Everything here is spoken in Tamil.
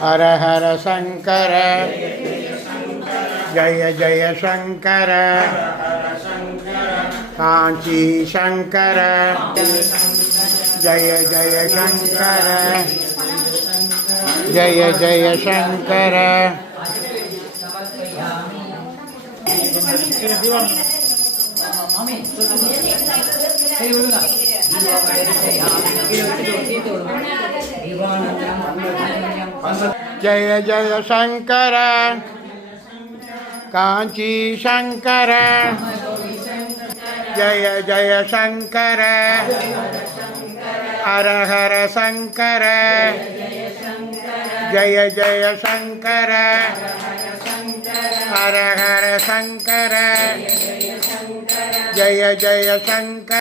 ஹர ஹர சங்கர ஜய ஜய சங்கர காஞ்சி சங்கர ஜய ஜய சங்கர ஜய ஜய சங்கர. ஜய ஜய சங்கர காஞ்சி சங்கர ஜய ஜய சங்கர ஹர ஹர சங்கர ஜய ஜய சங்கர ஹர ஹர சங்கர ஜய ஜய சங்கர.